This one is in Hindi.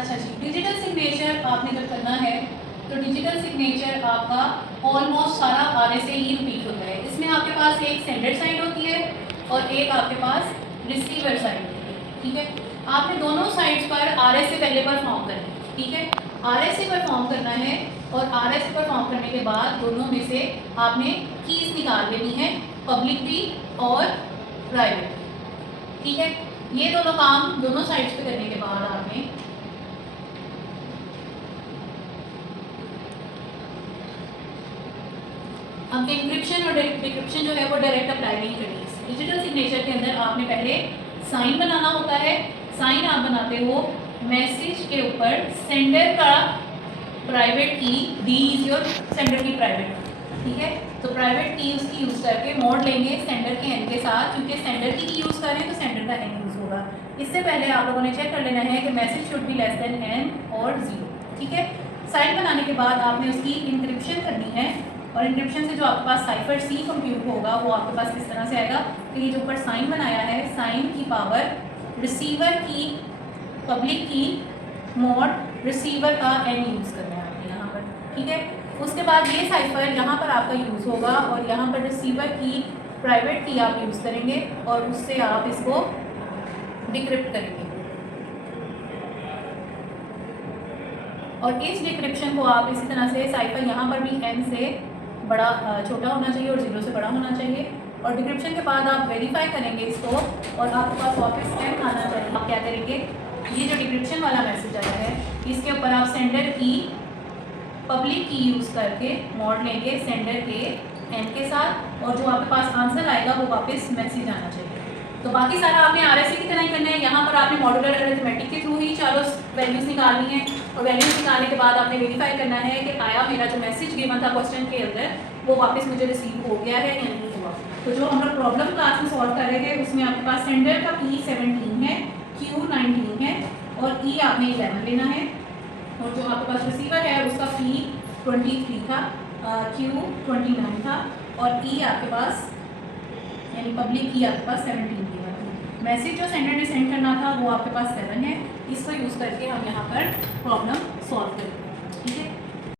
अच्छा जी, डिजिटल सिग्नेचर आपने जब करना है तो डिजिटल सिग्नेचर आपका ऑलमोस्ट सारा RSA ही रिपीट होता है। इसमें आपके पास एक सेंडर साइड होती है और एक आपके पास रिसीवर साइड होती है, ठीक है। आपने दोनों साइड्स पर RSA पहले परफॉर्म करना है, ठीक है। RSA परफॉर्म करना है और RSA परफॉर्म करने के बाद दोनों में से आपने कीज निकाल लेनी है, पब्लिक की और प्राइवेट की, ठीक है। ये दोनों काम दोनों साइड्स पे करने के बाद आपने अब इंक्रिप्शन और डिक्रिप्शन जो है वो डायरेक्ट अप्लाई नहीं करनी। डिजिटल सिग्नेचर के अंदर आपने पहले साइन बनाना होता है। साइन आप बनाते हो मैसेज के ऊपर सेंडर का प्राइवेट की, डी इज योर सेंडर की प्राइवेट, ठीक है। तो प्राइवेट की उसकी यूज़ करके मोड लेंगे सेंडर के एन के साथ, क्योंकि सेंडर की यूज़ करें तो सेंडर का एन यूज़ होगा। इससे पहले आप लोगों ने चेक कर लेना है कि message should be less than N और 0, ठीक है। साइन बनाने के बाद आपने उसकी इंक्रिप्शन करनी है और इंक्रिप्शन से जो आपके पास साइफर सी कंप्यूट होगा वो आपके पास किस तरह से आएगा कि ये जो ऊपर साइन बनाया है, साइन की पावर रिसीवर की, पब्लिक की, मॉड रिसीवर का एन यूज़ करना है आपने यहाँ पर, ठीक है। उसके बाद ये साइफर यहाँ पर आपका यूज़ होगा और यहाँ पर रिसीवर की प्राइवेट की आप यूज़ करेंगे और उससे आप इसको डिक्रिप्ट करेंगे। और इस डिक्रिप्शन को आप इसी तरह से साइफर यहाँ पर भी एन से बड़ा छोटा होना चाहिए और 0 से बड़ा होना चाहिए। और डिक्रिप्शन के बाद आप वेरीफाई करेंगे इसको और आपके पास वापस एन आना चाहिए। आप क्या करेंगे, ये जो डिक्रिप्शन वाला मैसेज आया है इसके ऊपर आप सेंडर की, पब्लिक की यूज़ करके मॉड लेंगे सेंडर के एन के साथ और जो आपके पास आंसर आएगा वो वापस मैसेज आना चाहिए। तो बाकी सारा आपने RSA की तरह ही करना है। यहाँ पर आपने मॉड्यूलर अरिथमेटिक के थ्रू ही चारों वैल्यूज़ निकालनी है और वैल्यूज़ निकालने के बाद आपने वेरीफाई करना है कि आया मेरा जो मैसेज गिवन था क्वेश्चन के अंदर वो वापस मुझे रिसीव हो गया है या नहीं हुआ। तो जो हम लोग प्रॉब्लम क्लास में सॉल्व कर रहे थे उसमें आपके पास सेंडर का P 17 है, Q 19 है और E आपने 11 लेना है और जो आपके पास रिसीवर है उसका P 23 था, Q 29 था और E आपके पास यानी पब्लिक की आपके पास 17 की है। मैसेज जो सेंडर ने सेंड करना था वो आपके पास 7 है। इसको यूज़ करके हम यहाँ पर प्रॉब्लम सॉल्व करेंगे, ठीक है।